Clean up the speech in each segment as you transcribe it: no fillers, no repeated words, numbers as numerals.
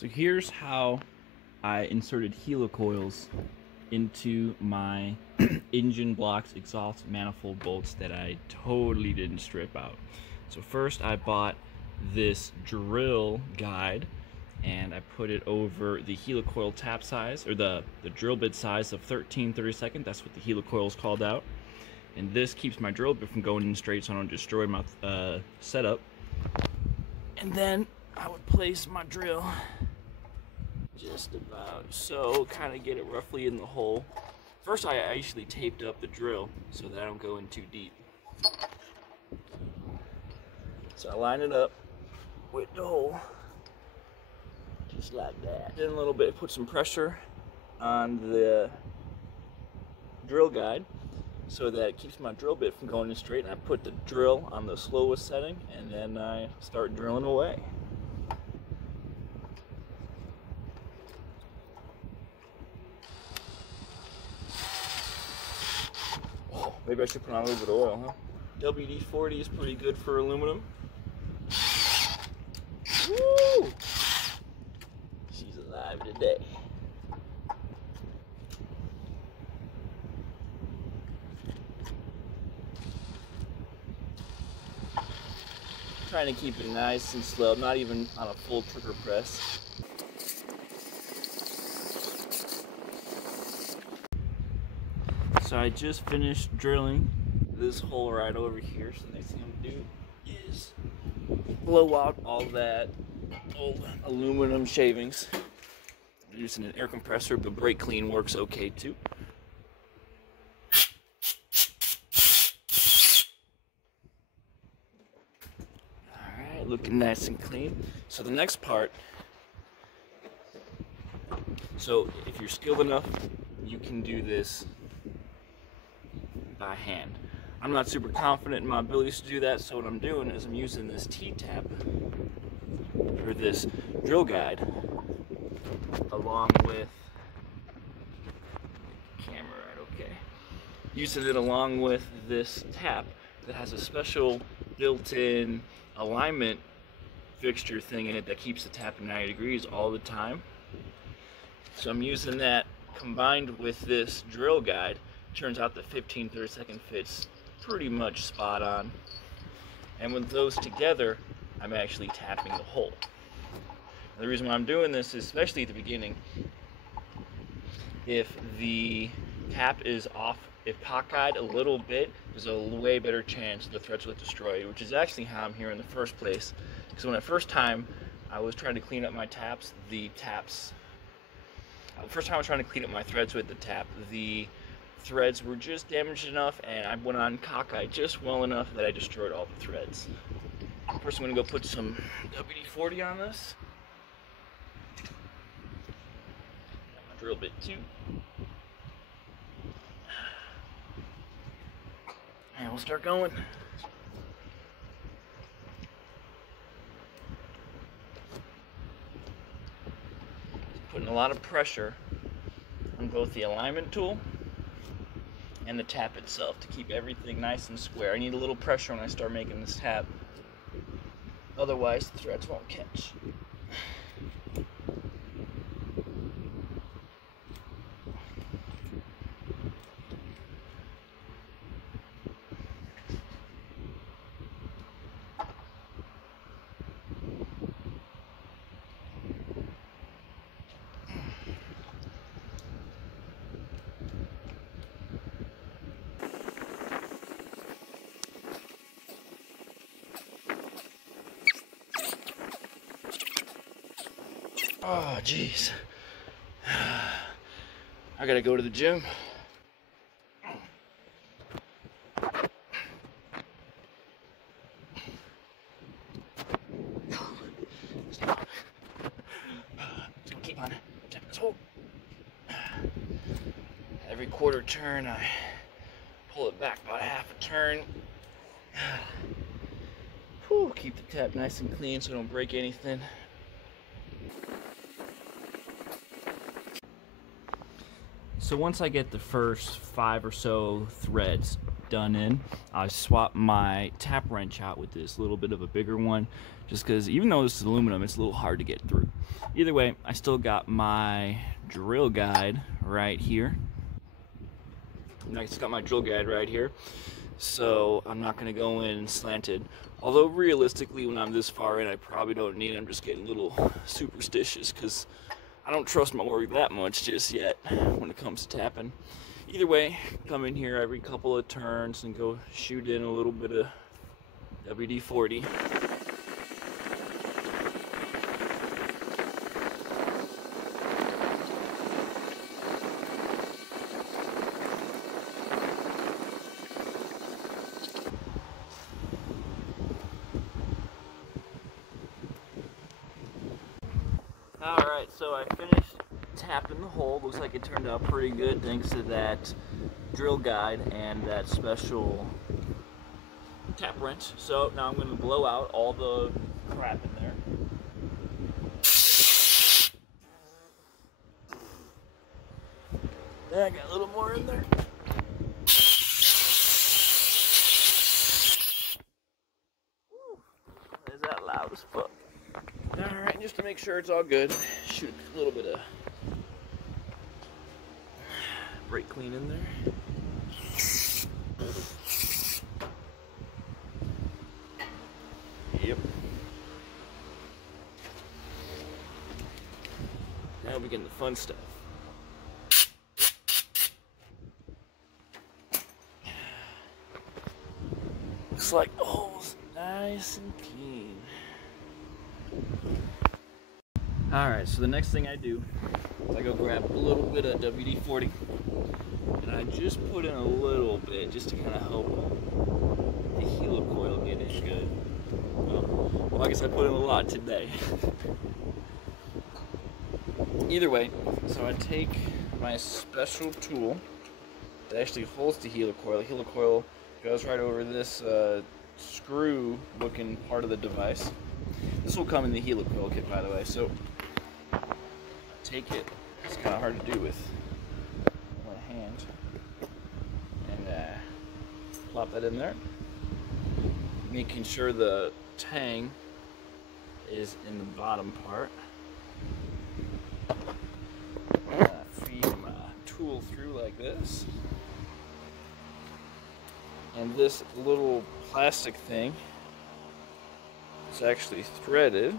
So here's how I inserted helicoils into my engine blocks exhaust manifold bolts that I totally didn't strip out. So first I bought this drill guide and I put it over the helicoil tap size, or the drill bit size of 13/32. That's what the helicoil is called out. And this keeps my drill bit from going in straight so I don't destroy my setup. And then I would place my drill just about so, kind of get it roughly in the hole. First I actually taped up the drill so that I don't go in too deep. So I line it up with the hole, just like that. Then a little bit, put some pressure on the drill guide so that it keeps my drill bit from going in straight, and I put the drill on the slowest setting and then I start drilling away. Oh, maybe I should put on a little bit of oil, huh? WD-40 is pretty good for aluminum. Woo! She's alive today. Trying to keep it nice and slow, not even on a full trigger press. So I just finished drilling this hole right over here. So the next thing I'm gonna do is blow out all that old aluminum shavings. I'm using an air compressor, but brake clean works okay too. Alright, looking nice and clean. So the next part, so if you're skilled enough, you can do this by hand. I'm not super confident in my abilities to do that, so what I'm doing is I'm using this T-tap, or this drill guide, along with camera, right? Okay. Using it along with this tap that has a special built-in alignment fixture thing in it that keeps the tap at 90 degrees all the time. So I'm using that combined with this drill guide. Turns out the 15/32 fits pretty much spot on. And with those together, I'm actually tapping the hole. And the reason why I'm doing this is, especially at the beginning, if the tap is off, if cockeyed a little bit, there's a way better chance the threads will get destroyed, which is actually how I'm here in the first place. Because when the first time I was trying to clean up my taps, first time I was trying to clean up my threads with the tap, the threads were just damaged enough, and I went on cockeye just well enough that I destroyed all the threads. First I'm going to go put some WD-40 on this. Got my drill bit too. And we'll start going. Putting a lot of pressure on both the alignment tool and the tap itself to keep everything nice and square. I need a little pressure when I start making this tap, otherwise the threads won't catch. Oh, jeez. I gotta go to the gym. Keep on tapping this hole. Every quarter turn, I pull it back about half a turn. Whew, keep the tap nice and clean so I don't break anything. So once I get the first 5 or so threads done in. I swapped my tap wrench out with this little bit of a bigger one, just because even though this is aluminum, it's a little hard to get through. Either way, I still got my drill guide right here. I just got my drill guide right here, so I'm not going to go in slanted. Although realistically, when I'm this far in, I probably don't need it. I'm just getting a little superstitious because I don't trust my work that much just yet when it comes to tapping. Either way, come in here every couple of turns and go shoot in a little bit of WD-40. Alright, so I finished tapping the hole. Looks like it turned out pretty good thanks to that drill guide and that special tap wrench. So now I'm going to blow out all the crap in there. Then I got a little more in there. Woo, is that loud as fuck? Alright, just to make sure it's all good, shoot a little bit of brake clean in there. Yep. Now we begin the fun stuff. Looks like the hole's nice and clean. Alright, so the next thing I do is I go grab a little bit of WD-40 and I just put in a little bit just to kind of help the Heli-Coil get in good. Well, I guess I put in a lot today. Either way, so I take my special tool that actually holds the Heli-Coil. The Heli-Coil goes right over this screw looking part of the device. This will come in the Heli-Coil kit, by the way, so take it. It's kind of hard to do with my hand. And plop that in there. Making sure the tang is in the bottom part. Feed my tool through like this. And this little plastic thing is actually threaded.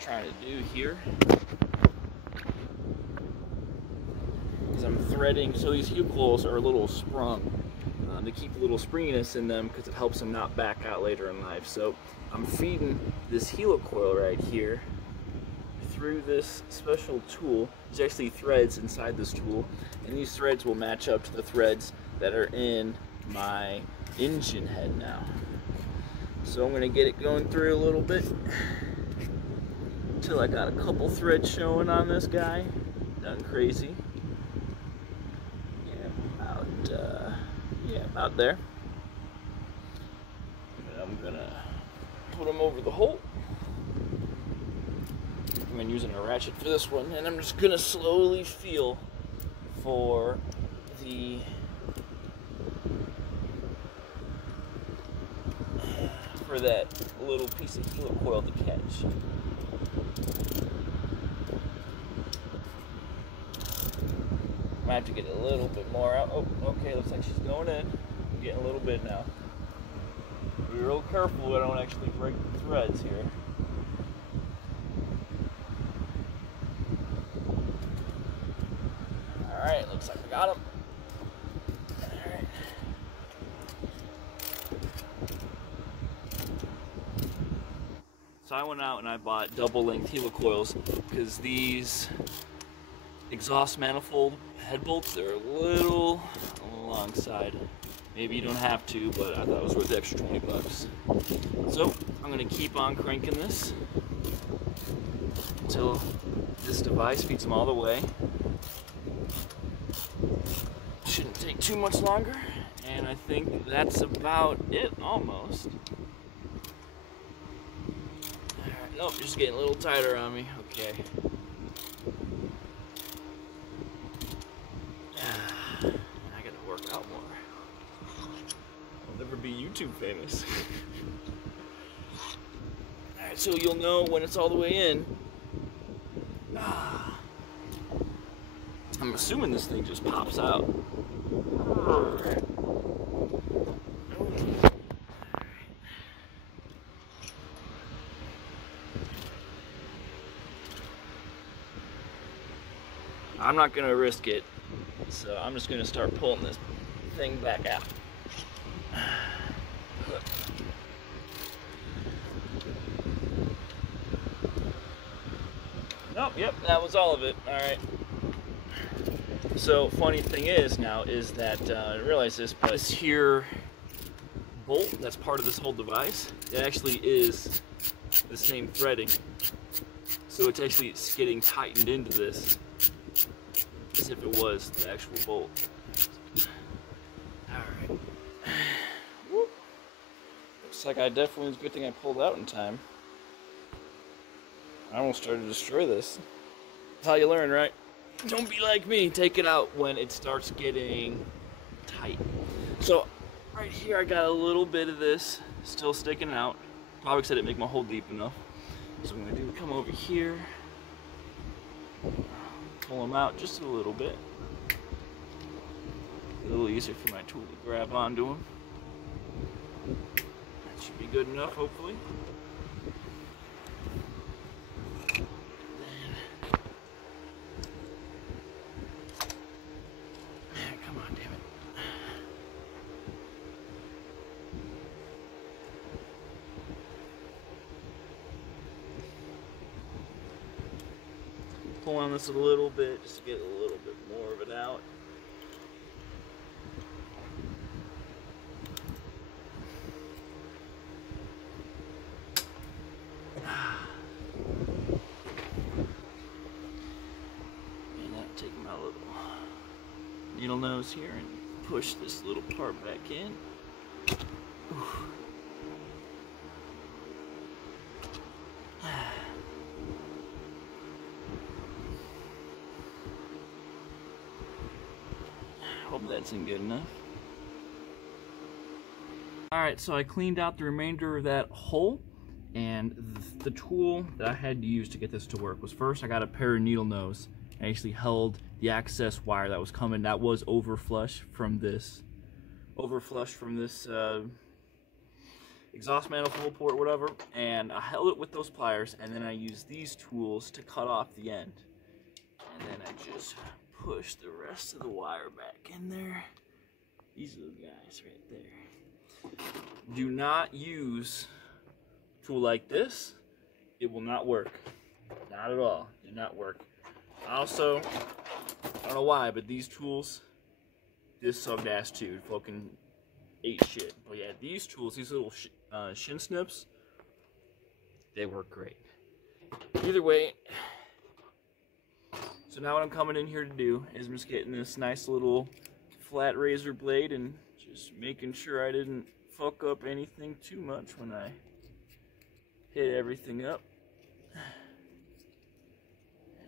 Trying to do here is I'm threading, so these Heli-Coils are a little sprung to keep a little springiness in them because it helps them not back out later in life. So I'm feeding this Heli-Coil right here through this special tool. There's actually threads inside this tool, and these threads will match up to the threads that are in my engine head now. So I'm going to get it going through a little bit until I got a couple threads showing on this guy. Nothing crazy. Yeah, about there. And I'm gonna put them over the hole. I'm using a ratchet for this one, and I'm just gonna slowly feel for that little piece of Heli-Coil to catch. Might have to get a little bit more out. Oh, okay, looks like she's going in. I'm getting a little bit now. Be real careful I don't actually break the threads here. Alright, looks like we got them. Alright. So I went out and I bought double-length Heli-Coils because these exhaust manifold head bolts, they're a little on the long side. Maybe you don't have to, but I thought it was worth the extra 20 bucks. So I'm going to keep on cranking this until this device feeds them all the way. Shouldn't take too much longer, and I think that's about it almost. Nope, just getting a little tighter on me. Okay. be YouTube famous. Alright, so you'll know when it's all the way in. I'm assuming this thing just pops out. I'm not gonna risk it, so I'm just gonna start pulling this thing back out. Oh, yep, that was all of it. All right. So, funny thing is now is that I didn't realize this, but this here bolt that's part of this whole device, it actually is the same threading. So it's actually getting tightened into this as if it was the actual bolt. Alright. Looks like it's a good thing I pulled out in time. I almost started to destroy this. That's how you learn, right? Don't be like me. Take it out when it starts getting tight. So right here I got a little bit of this still sticking out. Probably because I didn't make my hole deep enough. So what I'm going to do is come over here, pull them out just a little bit. A little easier for my tool to grab onto them. That should be good enough, hopefully. Come on, damn it. Pull on this a little bit just to get a little bit more of it out. And now take my little needle nose here and push this little part back in. Hope that's good enough. Alright, so I cleaned out the remainder of that hole, and the tool that I had to use to get this to work was, first I got a pair of needle nose. I actually held the access wire that was coming, that was overflush from this exhaust manifold port, whatever, and I held it with those pliers, and then I used these tools to cut off the end, and then I just push the rest of the wire back in there. These little guys right there. Do not use a tool like this. It will not work. Not at all. Do not work. Also, I don't know why, but these tools, this sucked ass too. Fucking ate shit. But yeah, these tools, these little shin snips, they work great. Either way, so now what I'm coming in here to do is I'm just getting this nice little flat razor blade and just making sure I didn't fuck up anything too much when I hit everything up. It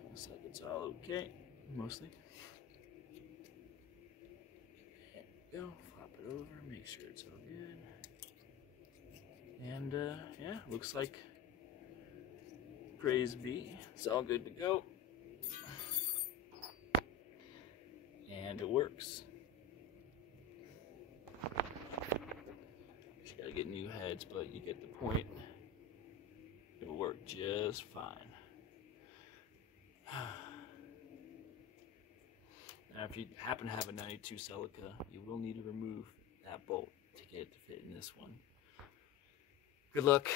looks like it's all okay, mostly. There we go, flop it over, make sure it's all good. And yeah, looks like, praise be, it's all good to go. And it works. Just gotta get new heads, but you get the point. It'll work just fine. Now, if you happen to have a 92 Celica, you will need to remove that bolt to get it to fit in this one. Good luck.